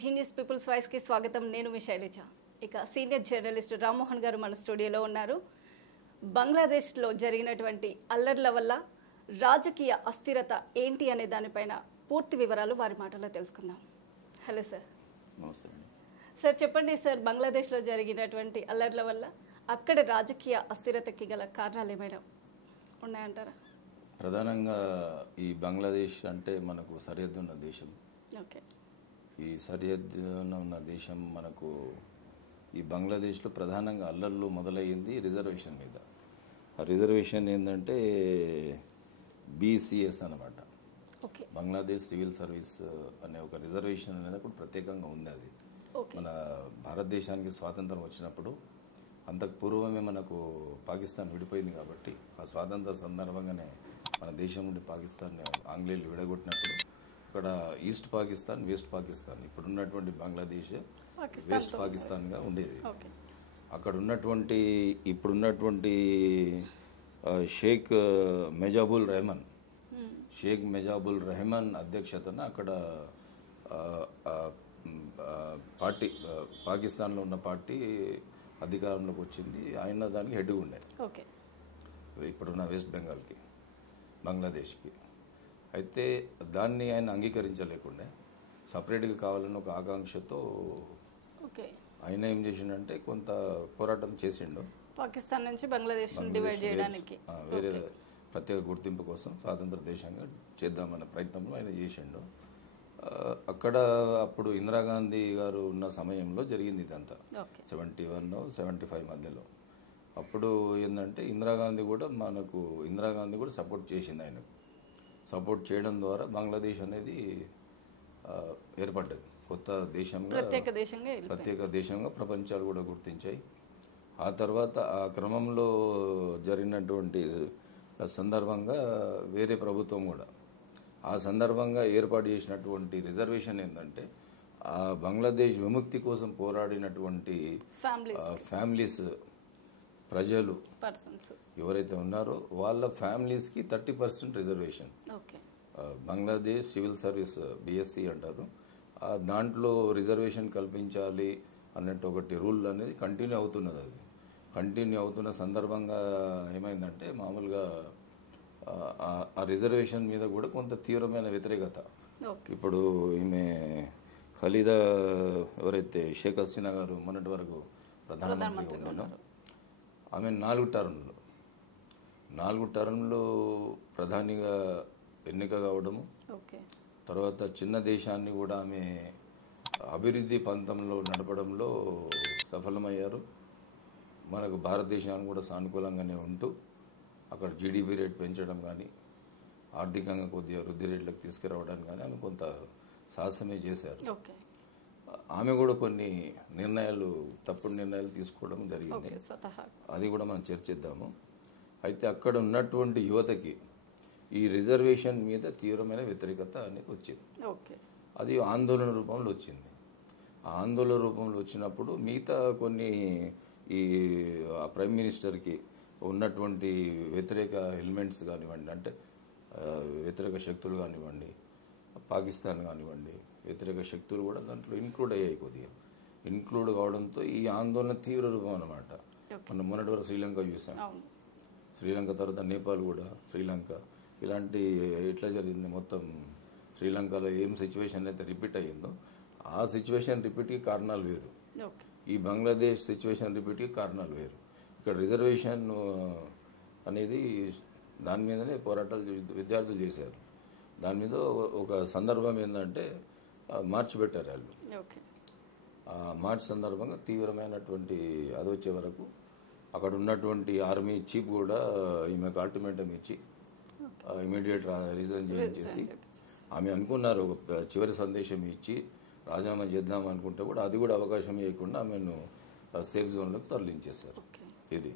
Genius peoples వాయిస్కి స్వాగతం. నేను మీ శైలజ. ఇక సీనియర్ జర్నలిస్ట్ రామ్మోహన్ గారు మన స్టూడియోలో ఉన్నారు. బంగ్లాదేశ్లో జరిగినటువంటి అల్లర్ల వల్ల రాజకీయ అస్థిరత ఏంటి అనే దానిపైన పూర్తి వివరాలు వారి మాటల్లో తెలుసుకుందాం. Hello sir. నమస్తే అండి. సార్ చెప్పండి సార్, బంగ్లాదేశ్లో జరిగినటువంటి అల్లర్ల వల్ల అక్కడ రాజకీయ అస్థిరతకి గల కారణాలు ఏమైనా ఉన్నాయంటారా? ప్రధానంగా ఈ బంగ్లాదేశ్ అంటే మనకు సరిహద్దు ఉన్న దేశం. ఓకే. ఈ సరిహద్దున ఉన్న దేశం మనకు ఈ బంగ్లాదేశ్లో ప్రధానంగా అల్లర్లు మొదలయ్యింది రిజర్వేషన్ మీద. ఆ రిజర్వేషన్ ఏంటంటే బీసీఎస్ అన్నమాట. ఓకే. బంగ్లాదేశ్ సివిల్ సర్వీస్ అనే ఒక రిజర్వేషన్ అనేది కూడా ప్రత్యేకంగా ఉంది. అది మన భారతదేశానికి స్వాతంత్రం వచ్చినప్పుడు అంతకు పూర్వమే మనకు పాకిస్తాన్ విడిపోయింది కాబట్టి ఆ స్వాతంత్ర సందర్భంగానే మన దేశం నుండి పాకిస్తాన్ ఆంగ్లేయులు విడగొట్టినప్పుడు ఇక్కడ ఈస్ట్ పాకిస్తాన్, వెస్ట్ పాకిస్తాన్, ఇప్పుడున్నటువంటి బంగ్లాదేశ్ వెస్ట్ పాకిస్తాన్గా ఉండేది. అక్కడ ఉన్నటువంటి ఇప్పుడున్నటువంటి షేక్ మెజాబుల్ రెహమాన్ అధ్యక్షతన అక్కడ పార్టీ పాకిస్తాన్లో ఉన్న పార్టీ అధికారంలోకి వచ్చింది. ఆయన దానికి హెడ్ ఉండే ఇప్పుడున్న వెస్ట్ బెంగాల్కి, బంగ్లాదేశ్కి. అయితే దాన్ని ఆయన అంగీకరించలేకుండే సపరేట్గా కావాలని ఒక ఆకాంక్షతో ఆయన ఏం చేసిండంటే కొంత పోరాటం చేసిండు. పాకిస్తాన్ నుంచి బంగ్లాదేశ్ డివైడ్ చేయడానికి వేరే ప్రత్యేక గుర్తింపు కోసం స్వాతంత్ర దేశంగా చేద్దామన్న ప్రయత్నంలో ఆయన చేసిండు. అక్కడ అప్పుడు ఇందిరాగాంధీ గారు ఉన్న సమయంలో జరిగింది ఇదంతా. 71, 75 మధ్యలో. అప్పుడు ఏంటంటే ఇందిరాగాంధీ కూడా సపోర్ట్ చేసింది. ఆయనకు సపోర్ట్ చేయడం ద్వారా బంగ్లాదేశ్ అనేది ఏర్పడ్డది. కొత్త దేశంగా, ప్రత్యేక దేశంగా ప్రపంచాలు కూడా గుర్తించాయి. ఆ తర్వాత ఆ క్రమంలో జరిగినటువంటి సందర్భంగా వేరే ప్రభుత్వం కూడా ఆ సందర్భంగా ఏర్పాటు చేసినటువంటి రిజర్వేషన్ ఏంటంటే ఆ బంగ్లాదేశ్ విముక్తి కోసం పోరాడినటువంటి ఫ్యామిలీస్, ప్రజలు ఎవరైతే ఉన్నారో వాళ్ళ ఫ్యామిలీస్కి 30% reservation. Bangladesh civil service BSc అంటారు. దాంట్లో రిజర్వేషన్ కల్పించాలి అన్నట్టు ఒకటి రూల్ అనేది కంటిన్యూ అవుతున్నది. అది కంటిన్యూ అవుతున్న సందర్భంగా ఏమైందంటే మామూలుగా ఆ రిజర్వేషన్ మీద కూడా కొంత తీవ్రమైన వ్యతిరేకత. ఇప్పుడు ఈమె ఖలీదా ఎవరైతే షేక్ హసీనా గారు మొన్నటి వరకు ప్రధానమంత్రి ఉన్నారో ఆమె 4 టర్మ్లు ప్రధానిగా ఎన్నిక కావడము, తర్వాత చిన్న దేశాన్ని కూడా ఆమె అభివృద్ధి పంతంలో నడపడంలో సఫలమయ్యారు. మనకు భారతదేశాన్ని కూడా సానుకూలంగానే ఉంటూ అక్కడ జీడిపి రేట్ పెంచడం కానీ, ఆర్థికంగా కొద్దిగా వృద్ధి రేట్లకు తీసుకురావడానికి కానీ ఆమె కొంత సాహసమే చేశారు. ఆమె కూడా కొన్ని తప్పుడు నిర్ణయాలు తీసుకోవడం జరిగింది. అది కూడా మనం చర్చిద్దాము. అయితే అక్కడ ఉన్నటువంటి యువతకి ఈ రిజర్వేషన్ మీద తీవ్రమైన వ్యతిరేకత అనేది వచ్చింది. అది ఆందోళన రూపంలో వచ్చింది. ఆ ఆందోళన రూపంలో వచ్చినప్పుడు మిగతా కొన్ని ఈ ప్రైమ్ మినిస్టర్కి ఉన్నటువంటి వ్యతిరేక ఎలిమెంట్స్ కానివ్వండి, అంటే వ్యతిరేక శక్తులు కానివ్వండి, పాకిస్తాన్ కానివ్వండి, వ్యతిరేక శక్తులు కూడా దాంట్లో ఇంక్లూడ్ అయ్యాయి. కొద్దిగా ఇంక్లూడ్ కావడంతో ఈ ఆందోళన తీవ్ర రూపం అన్నమాట. మనం మొన్నటి వరకు శ్రీలంక చూసాం. శ్రీలంక తర్వాత నేపాల్ కూడా, శ్రీలంక ఇలాంటి ఎట్లా జరిగింది మొత్తం శ్రీలంకలో ఏం సిచ్యువేషన్ అయితే రిపీట్ అయ్యిందో ఆ సిచ్యువేషన్ రిపీట్కి కారణాలు వేరు. ఈ బంగ్లాదేశ్ సిచ్యువేషన్ రిపీట్కి కారణాలు వేరు. ఇక్కడ రిజర్వేషన్ అనేది దాని మీదనే పోరాటాలు విద్యార్థులు చేశారు. దాని మీద ఒక సందర్భం ఏంటంటే మార్చి పెట్టారు వాళ్ళు. ఆ మార్చ్ సందర్భంగా తీవ్రమైనటువంటి అది వచ్చే వరకు అక్కడ ఉన్నటువంటి ఆర్మీ చీఫ్ కూడా ఈమెకు అల్టిమేటం ఇచ్చి ఇమీడియట్ రీజన్ చేయించేసి ఆమె అనుకున్నారు చివరి సందేశం ఇచ్చి రాజీనామా చేద్దాం అనుకుంటే కూడా అది కూడా అవకాశం ఇవ్వకుండా ఆమెను సేఫ్ జోన్లోకి తరలించేశారు. ఇది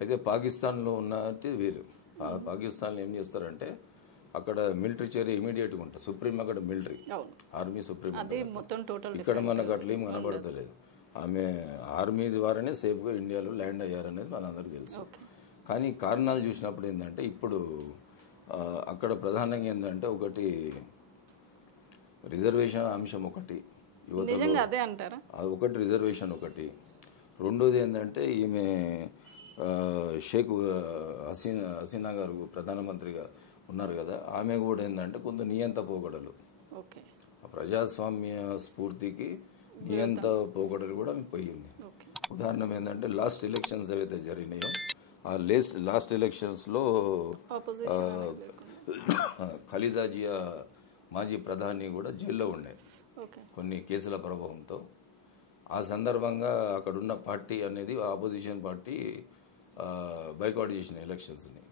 అయితే పాకిస్తాన్లో ఉన్నది వేరు. పాకిస్తాన్లో ఏం చేస్తారంటే అక్కడ మిలిటరీ చర్య ఇమీడియట్గా ఉంటుంది. సుప్రీం అక్కడ మిలిటరీ, ఆర్మీ సుప్రీం. ఇక్కడ మనకు అట్లా ఏం కనబడతలేదు. ఆమె ఆర్మీ ద్వారానే సేఫ్గా ఇండియాలో ల్యాండ్ అయ్యారనేది మనందరికీ తెలుసు. కానీ కారణాలు చూసినప్పుడు ఏంటంటే ఇప్పుడు అక్కడ ప్రధానంగా ఏంటంటే ఒకటి రిజర్వేషన్ అంశం ఒకటి, నిజంగా అదే అంటారా? ఒకటి రిజర్వేషన్ ఒకటి. రెండోది ఏంటంటే ఈమె షేక్ హసీనా గారు ప్రధానమంత్రిగా ఉన్నారు కదా, ఆమె కూడా ఏంటంటే కొంత నియంత పోకడలు, ప్రజాస్వామ్య స్ఫూర్తికి నియంత పోకడలు కూడా ఆమె పోయింది. ఉదాహరణ ఏంటంటే లాస్ట్ ఎలక్షన్స్ ఏవైతే జరిగినాయో ఆ లాస్ట్ ఎలక్షన్స్లో ఖలీదా జియా మాజీ ప్రధాని కూడా జైల్లో ఉండే కొన్ని కేసుల ప్రభావంతో. ఆ సందర్భంగా అక్కడున్న పార్టీ అనేది ఆపోజిషన్ పార్టీ బైకాట్ చేసిన ఎలక్షన్స్ని.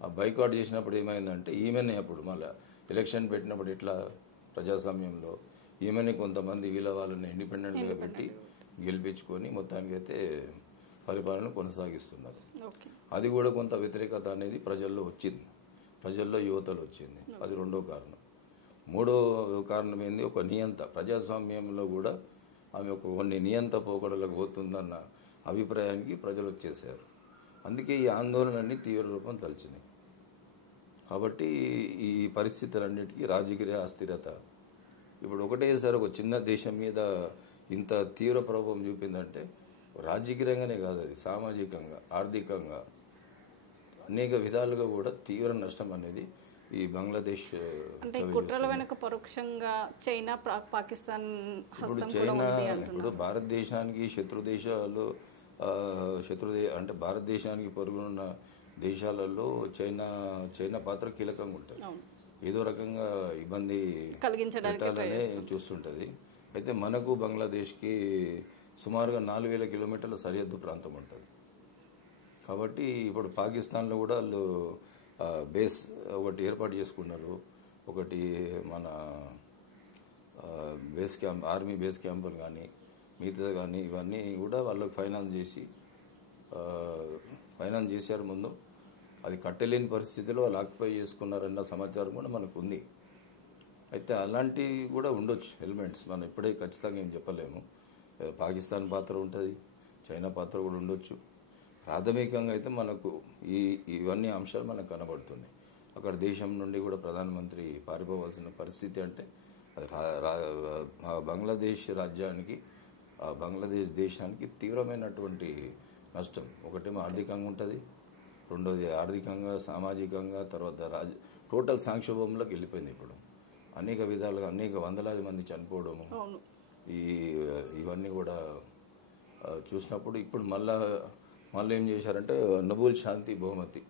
ఆ బైకాట్ చేసినప్పుడు ఏమైందంటే ఈమెనే అప్పుడు మళ్ళీ ఎలక్షన్ పెట్టినప్పుడు ఇట్లా ప్రజాస్వామ్యంలో ఈమెని కొంతమంది వీళ్ళ వాళ్ళని ఇండిపెండెంట్గా పెట్టి గెలిపించుకొని మొత్తానికైతే పరిపాలన కొనసాగిస్తున్నారు. అది కూడా కొంత వ్యతిరేకత అనేది ప్రజల్లో వచ్చింది, ప్రజల్లో యువతలో వచ్చింది. అది రెండో కారణం. మూడో కారణం ఏంది, ఒక నియంత ప్రజాస్వామ్యంలో కూడా ఆమె ఒక కొన్ని నియంత పోకడలకు పోతుందన్న అభిప్రాయానికి ప్రజలు వచ్చేసారు. అందుకే ఈ ఆందోళనలన్నీ తీవ్ర రూపం తలచినాయి. కాబట్టి ఈ పరిస్థితులన్నిటికీ రాజకీయ అస్థిరత ఇప్పుడు ఒకటేసారి ఒక చిన్న దేశం మీద ఇంత తీవ్ర ప్రభావం చూపిందంటే రాజకీయంగానే కాదు, అది సామాజికంగా, ఆర్థికంగా అనేక విధాలుగా కూడా తీవ్ర నష్టం అనేది ఈ బంగ్లాదేశ్. అంటే కుట్రల వెనుక పరోక్షంగా చైనా, పాకిస్తాన్ ఇప్పుడు చైనా ఇప్పుడు భారతదేశానికి శత్రు అంటే భారతదేశానికి పొరుగునున్న దేశాలలో చైనా పాత్ర కీలకంగా ఉంటుంది. ఏదో రకంగా ఇబ్బంది పెట్టాలనే చూస్తుంటుంది. అయితే మనకు బంగ్లాదేశ్కి సుమారుగా 4000 కిలోమీటర్ల సరిహద్దు ప్రాంతం ఉంటుంది. కాబట్టి ఇప్పుడు పాకిస్తాన్లో కూడా వాళ్ళు బేస్ ఒకటి ఏర్పాటు చేసుకున్నారు. ఒకటి మన బేస్ క్యాంప్, ఆర్మీ బేస్ క్యాంపులు కానీ మిగతా కానీ ఇవన్నీ కూడా వాళ్ళకి ఫైనాన్స్ చేశారు ముందు. అది కట్టలేని పరిస్థితిలో వాళ్ళు ఆక్యుపై చేసుకున్నారన్న సమాచారం కూడా మనకు ఉంది. అయితే అలాంటివి కూడా ఉండొచ్చు ఎలిమెంట్స్, మనం ఇప్పుడే ఖచ్చితంగా ఏం చెప్పలేము. పాకిస్తాన్ పాత్ర ఉంటుంది, చైనా పాత్ర కూడా ఉండొచ్చు. ప్రాథమికంగా అయితే మనకు ఇవన్నీ అంశాలు మనకు కనబడుతున్నాయి. అక్కడ దేశం నుండి కూడా ప్రధానమంత్రి పారిపోవాల్సిన పరిస్థితి అంటే అది బంగ్లాదేశ్ రాజ్యానికి, బంగ్లాదేశ్ దేశానికి తీవ్రమైనటువంటి నష్టం. ఒకటేమో ఆర్థికంగా ఉంటుంది, రెండోది ఆర్థికంగా, సామాజికంగా, తర్వాత టోటల్ సంక్షోభంలోకి వెళ్ళిపోయింది. ఇప్పుడు అనేక విధాలుగా అనేక వందలాది మంది చనిపోవడము, ఇవన్నీ కూడా చూసినప్పుడు ఇప్పుడు మళ్ళీ ఏం చేశారంటే నోబెల్ శాంతి బహుమతి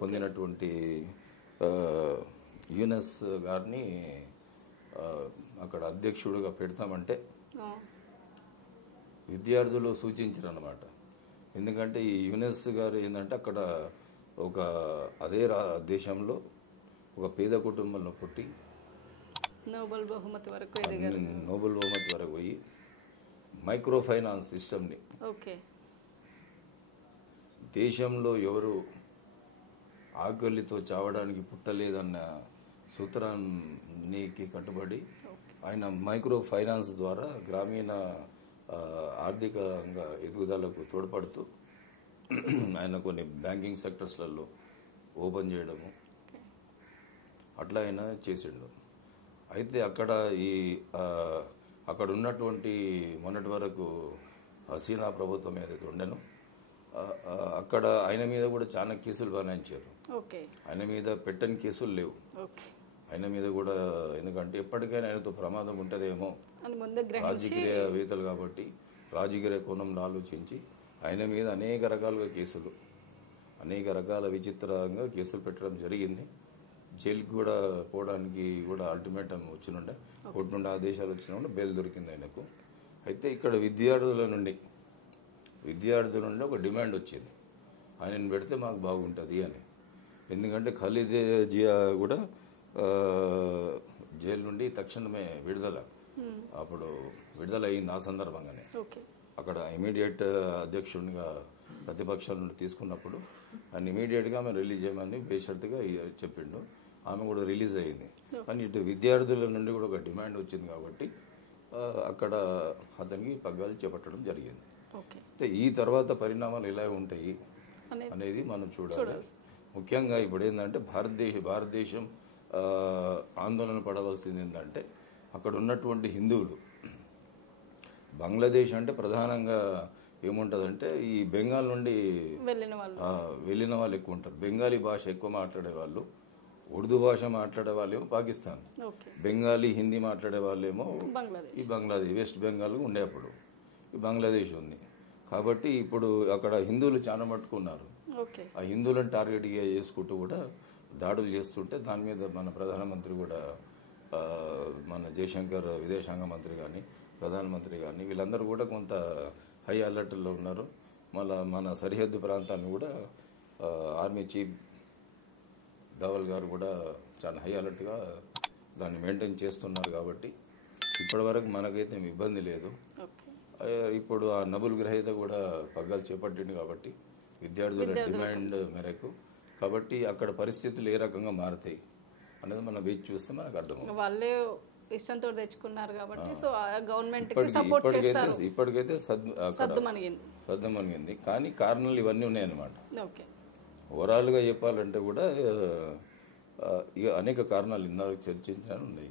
పొందినటువంటి యూనస్ గారిని అక్కడ అధ్యక్షుడిగా పెడతామంటే విద్యార్థులు సూచించారు అన్నమాట. ఎందుకంటే ఈ యూనస్ గారు ఏంటంటే అక్కడ అదే దేశంలో ఒక పేద కుటుంబంలో పుట్టి నోబెల్ బహుమతి వరకు పోయి మైక్రో ఫైనాన్స్ సిస్టమ్ని దేశంలో ఎవరు ఆకలితో చావడానికి పుట్టలేదన్న సూత్రానికి కట్టుబడి ఆయన మైక్రో ఫైనాన్స్ ద్వారా గ్రామీణ ఆర్థికంగా ఎదుగుదలకు తోడ్పడుతూ ఆయన కొన్ని బ్యాంకింగ్ సెక్టర్స్లలో ఓపెన్ చేయడము అట్లా ఆయన చేసిండు. అయితే అక్కడ ఉన్నటువంటి మొన్నటి వరకు హసీనా ప్రభుత్వం ఏదైతే ఉండేనో అక్కడ ఆయన మీద కూడా చాలా కేసులు బనాయించారు. ఆయన మీద పెట్టని కేసులు లేవు. ఆయన మీద కూడా, ఎందుకంటే ఎప్పటికైనా ఆయనతో ప్రమాదం ఉంటుందేమో, రాజకీయవేత్తలు కాబట్టి రాజకీయ కోణంలో ఆలోచించి ఆయన మీద అనేక రకాలుగా కేసులు, అనేక రకాల విచిత్రంగా కేసులు పెట్టడం జరిగింది. జైలుకి కూడా పోవడానికి కూడా అల్టిమేటం వచ్చినుండే, కోర్టు నుండి ఆదేశాలు వచ్చిన బెయిల్ దొరికింది ఆయనకు. అయితే ఇక్కడ విద్యార్థుల నుండి ఒక డిమాండ్ వచ్చింది, ఆయనను పెడితే మాకు బాగుంటుంది అని. ఎందుకంటే ఖలీదా జియా కూడా జైలు నుండి తక్షణమే అప్పుడు విడుదల అయింది. ఆ సందర్భంగానే అక్కడ ఇమీడియట్ అధ్యక్షుడిగా ప్రతిపక్షాల నుండి తీసుకున్నప్పుడు ఆయన ఇమీడియట్గా ఆమె రిలీజ్ చేయమని బేషరతుగా చెప్పిండు. ఆమె కూడా రిలీజ్ అయ్యింది. కానీ ఇటు విద్యార్థుల నుండి కూడా ఒక డిమాండ్ వచ్చింది కాబట్టి అక్కడ అతనికి పగ్గాలు చేపట్టడం జరిగింది. అయితే ఈ తర్వాత పరిణామాలు ఎలా ఉంటాయి అనేది మనం చూడాలి. ముఖ్యంగా ఇప్పుడు ఏంటంటే భారతదేశం ఆందోళన పడవలసింది ఏంటంటే అక్కడ ఉన్నటువంటి హిందువులు బంగ్లాదేశ్ అంటే ప్రధానంగా ఏముంటుందంటే ఈ బెంగాల్ నుండి వెళ్ళిన వాళ్ళు ఎక్కువ ఉంటారు. బెంగాలీ భాష ఎక్కువ మాట్లాడే వాళ్ళు, ఉర్దూ భాష మాట్లాడే వాళ్ళేమో పాకిస్తాన్, బెంగాలీ హిందీ మాట్లాడే వాళ్ళేమో ఈ బంగ్లాదేశ్, వెస్ట్ బెంగాల్ ఉండేప్పుడు ఈ బంగ్లాదేశ్ ఉంది. కాబట్టి ఇప్పుడు అక్కడ హిందువులు చాలా మట్టుకున్నారు. ఆ హిందువులను టార్గెట్గా చేసుకుంటూ కూడా దాడులు చేస్తుంటే దాని మీద మన ప్రధానమంత్రి కూడా, మన జయశంకర్ విదేశాంగ మంత్రి కానీ, ప్రధానమంత్రి కానీ వీళ్ళందరూ కూడా కొంత హై అలర్ట్లో ఉన్నారు. మళ్ళీ మన సరిహద్దు ప్రాంతాన్ని కూడా ఆర్మీ చీఫ్ ధవల్ గారు కూడా చాలా హై అలర్ట్గా దాన్ని మెయింటైన్ చేస్తున్నారు. కాబట్టి ఇప్పటివరకు మనకైతే ఇబ్బంది లేదు. ఇప్పుడు ఆ నబుల్ గ్రహీత కూడా పగ్గాలు చేపట్టిండు కాబట్టి విద్యార్థుల డిమాండ్ మేరకు, కాబట్టి అక్కడ పరిస్థితులు ఏ రకంగా మారుతాయి అనేది మనం వేచి చూస్తే మనకు అర్థం. వాళ్ళే ఇష్టంతో తెచ్చుకున్నారు కాబట్టి సో గవర్నమెంట్ సపోర్ట్ చేస్తారు. ఇప్పటికైతే సద్దుమణిగింది, కానీ కారణాలు ఇవన్నీ ఉన్నాయన్నమాట. ఓవరాల్గా చెప్పాలంటే కూడా ఇక అనేక కారణాలు ఇందాక చర్చించాను ఉన్నాయి.